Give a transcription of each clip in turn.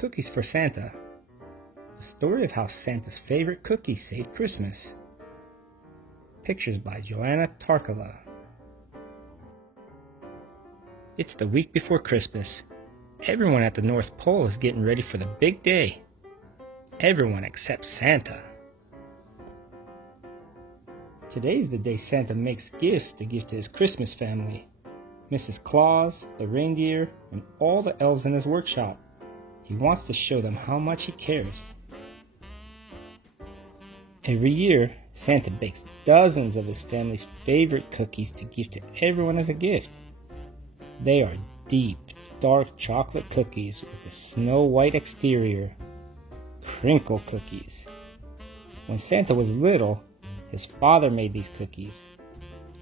Cookies for Santa. The story of how Santa's favorite cookie saved Christmas. Pictures by Joanna Tarkala. It's the week before Christmas. Everyone at the North Pole is getting ready for the big day. Everyone except Santa. Today's the day Santa makes gifts to give to his Christmas family. Mrs. Claus, the reindeer, and all the elves in his workshop. He wants to show them how much he cares. Every year, Santa bakes dozens of his family's favorite cookies to give to everyone as a gift. They are deep, dark chocolate cookies with a snow-white exterior. Crinkle cookies. When Santa was little, his father made these cookies.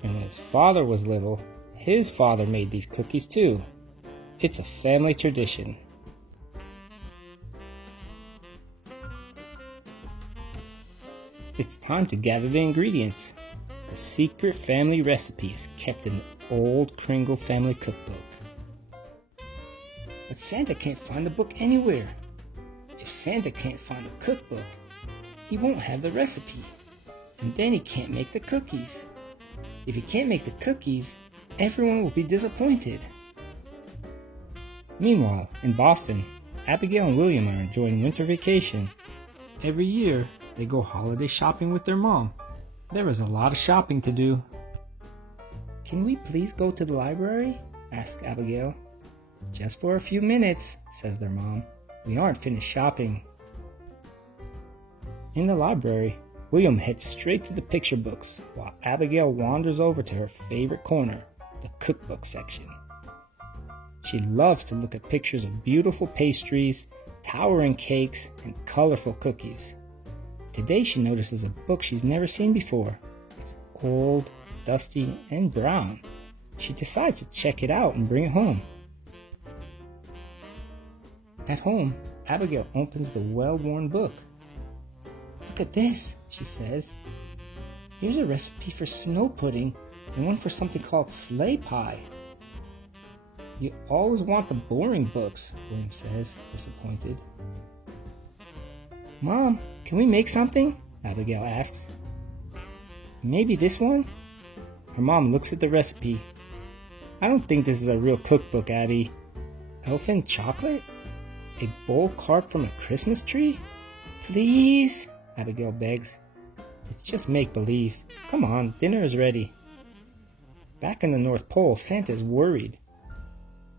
And when his father was little, his father made these cookies too. It's a family tradition. It's time to gather the ingredients. The secret family recipe is kept in the old Kringle family cookbook. But Santa can't find the book anywhere. If Santa can't find a cookbook, he won't have the recipe. And then he can't make the cookies. If he can't make the cookies, everyone will be disappointed. Meanwhile, in Boston, Abigail and William are enjoying winter vacation. Every year, they go holiday shopping with their mom. There is a lot of shopping to do. "Can we please go to the library?" asks Abigail. "Just for a few minutes," says their mom. "We aren't finished shopping." In the library, William heads straight to the picture books, while Abigail wanders over to her favorite corner, the cookbook section. She loves to look at pictures of beautiful pastries, towering cakes, and colorful cookies. Today she notices a book she's never seen before. It's old, dusty, and brown. She decides to check it out and bring it home. At home, Abigail opens the well-worn book. "Look at this," she says. "Here's a recipe for snow pudding and one for something called sleigh pie." "You always want the boring books," William says, disappointed. "Mom, can we make something?" Abigail asks. "Maybe this one?" Her mom looks at the recipe. "I don't think this is a real cookbook, Abby. Elfin chocolate? A bowl carved from a Christmas tree? Please?" Abigail begs. "It's just make-believe. Come on, dinner is ready." Back in the North Pole, Santa is worried.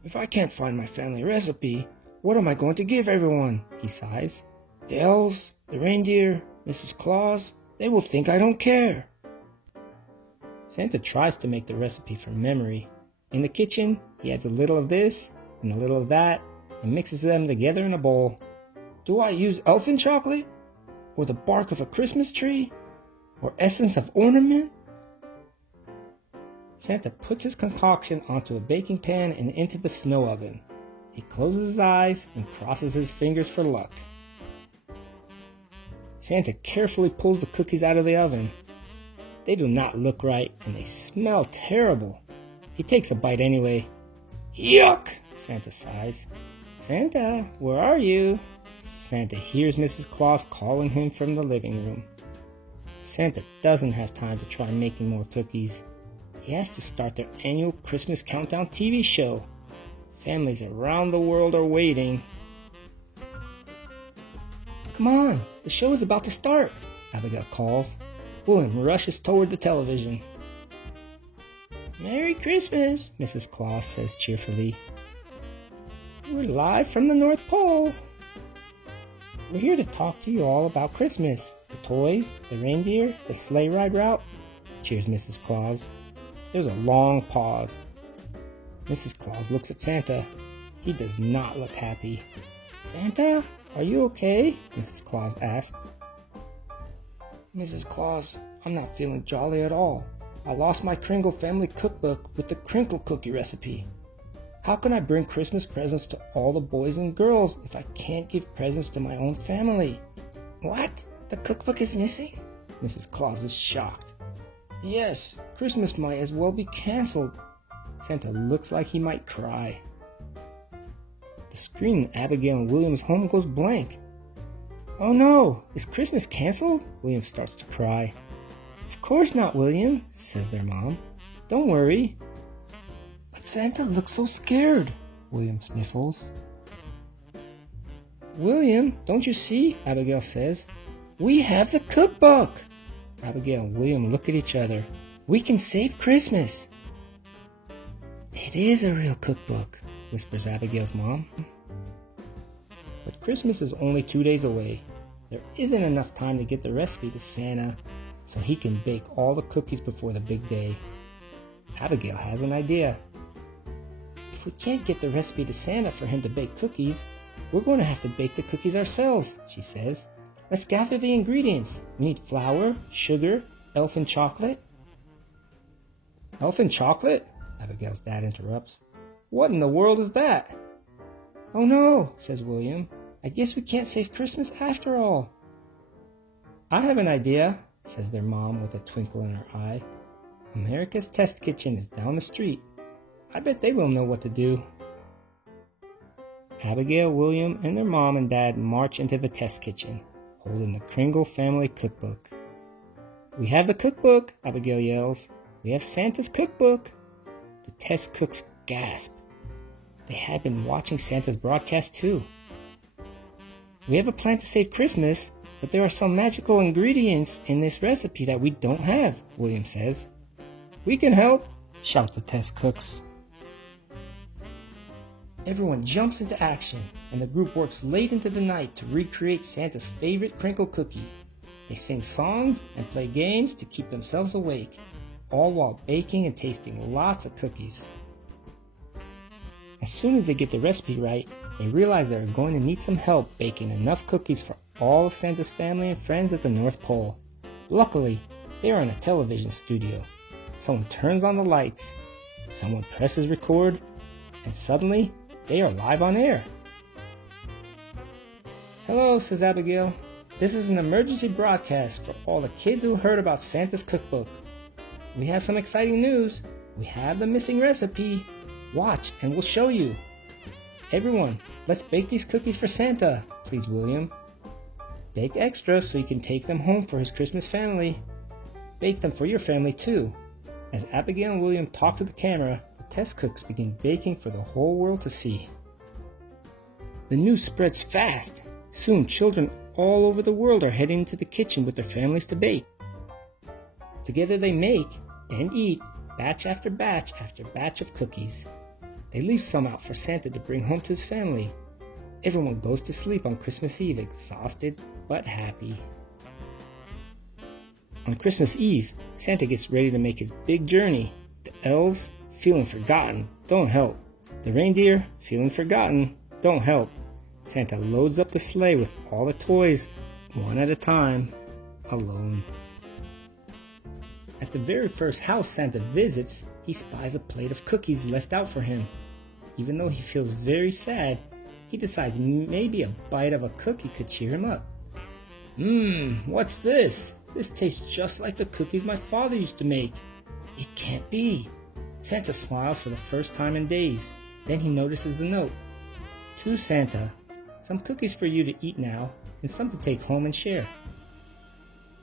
"If I can't find my family recipe, what am I going to give everyone?" he sighs. "The elves, the reindeer, Mrs. Claus, they will think I don't care." Santa tries to make the recipe from memory. In the kitchen, he adds a little of this and a little of that and mixes them together in a bowl. "Do I use elfin chocolate? Or the bark of a Christmas tree? Or essence of ornament?" Santa puts his concoction onto a baking pan and into the snow oven. He closes his eyes and crosses his fingers for luck. Santa carefully pulls the cookies out of the oven. They do not look right and they smell terrible. He takes a bite anyway. "Yuck!" Santa sighs. "Santa, where are you?" Santa hears Mrs. Claus calling him from the living room. Santa doesn't have time to try making more cookies. He has to start their annual Christmas Countdown TV show. Families around the world are waiting. "Come on, the show is about to start," Abigail calls. William rushes toward the television. "Merry Christmas," Mrs. Claus says cheerfully. "We're live from the North Pole. We're here to talk to you all about Christmas. The toys, the reindeer, the sleigh ride route," cheers Mrs. Claus. There's a long pause. Mrs. Claus looks at Santa. He does not look happy. "Santa, are you okay?" Mrs. Claus asks. "Mrs. Claus, I'm not feeling jolly at all. I lost my Kringle family cookbook with the crinkle cookie recipe. How can I bring Christmas presents to all the boys and girls if I can't give presents to my own family?" "What? The cookbook is missing?" Mrs. Claus is shocked. "Yes, Christmas might as well be canceled." Santa looks like he might cry. The screen in Abigail and William's home goes blank. Oh no, is Christmas canceled? William starts to cry. Of course not, William, says their mom. Don't worry. But Santa looks so scared, William sniffles. William, don't you see? Abigail says. We have the cookbook. Abigail and William look at each other. We can save Christmas. It is a real cookbook, whispers Abigail's mom. But Christmas is only 2 days away. There isn't enough time to get the recipe to Santa so he can bake all the cookies before the big day. Abigail has an idea. If we can't get the recipe to Santa for him to bake cookies, we're going to have to bake the cookies ourselves, she says. Let's gather the ingredients. We need flour, sugar, elfin chocolate. Elfin chocolate? Abigail's dad interrupts. What in the world is that? Oh no, says William. I guess we can't save Christmas after all. I have an idea, says their mom with a twinkle in her eye. America's Test Kitchen is down the street. I bet they will know what to do. Abigail, William, and their mom and dad march into the test kitchen, holding the Kringle family cookbook. We have the cookbook, Abigail yells. We have Santa's cookbook. The test cooks gasp. They had been watching Santa's broadcast too. We have a plan to save Christmas, but there are some magical ingredients in this recipe that we don't have, William says. We can help, shout the test cooks. Everyone jumps into action, and the group works late into the night to recreate Santa's favorite crinkle cookie. They sing songs and play games to keep themselves awake, all while baking and tasting lots of cookies. As soon as they get the recipe right, they realize they're going to need some help baking enough cookies for all of Santa's family and friends at the North Pole. Luckily, they are in a television studio. Someone turns on the lights, someone presses record, and suddenly, they are live on air. Hello, says Abigail. This is an emergency broadcast for all the kids who heard about Santa's cookbook. We have some exciting news. We have the missing recipe. Watch and we'll show you. Everyone, let's bake these cookies for Santa, pleads William. Bake extra so you can take them home for his Christmas family. Bake them for your family too. As Abigail and William talk to the camera, the test cooks begin baking for the whole world to see. The news spreads fast. Soon children all over the world are heading to the kitchen with their families to bake. Together they make and eat batch after batch after batch of cookies. They leave some out for Santa to bring home to his family. Everyone goes to sleep on Christmas Eve exhausted but happy. On Christmas Eve, Santa gets ready to make his big journey. The elves, feeling forgotten, don't help. The reindeer, feeling forgotten, don't help. Santa loads up the sleigh with all the toys, one at a time, alone. At the very first house Santa visits, he spies a plate of cookies left out for him. Even though he feels very sad, he decides maybe a bite of a cookie could cheer him up. What's this? This tastes just like the cookies my father used to make. It can't be. Santa smiles for the first time in days. Then he notices the note. To Santa, some cookies for you to eat now, and some to take home and share.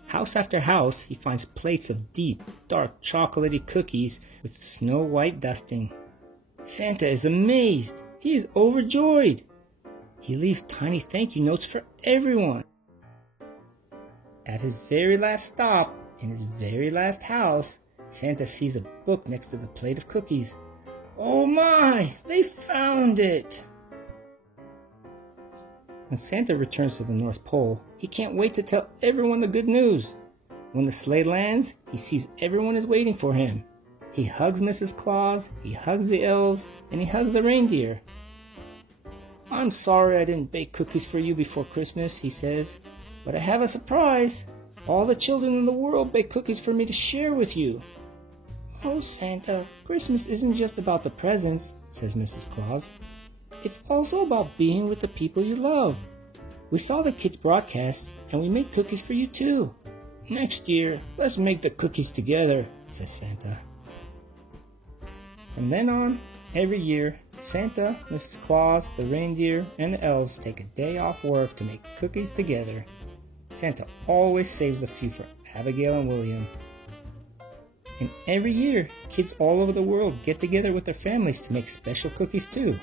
House after house, he finds plates of deep, dark, chocolatey cookies with snow-white dusting. Santa is amazed. He is overjoyed. He leaves tiny thank you notes for everyone. At his very last stop, in his very last house, Santa sees a book next to the plate of cookies. Oh my! They found it! When Santa returns to the North Pole, he can't wait to tell everyone the good news. When the sleigh lands, he sees everyone is waiting for him. He hugs Mrs. Claus, he hugs the elves, and he hugs the reindeer. I'm sorry I didn't bake cookies for you before Christmas, he says, but I have a surprise. All the children in the world bake cookies for me to share with you. Oh, Santa, Christmas isn't just about the presents, says Mrs. Claus. It's also about being with the people you love. We saw the kids' broadcasts, and we made cookies for you too. Next year, let's make the cookies together, says Santa. From then on, every year, Santa, Mrs. Claus, the reindeer, and the elves take a day off work to make cookies together. Santa always saves a few for Abigail and William. And every year, kids all over the world get together with their families to make special cookies too.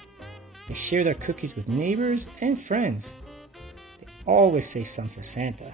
They share their cookies with neighbors and friends. They always save some for Santa.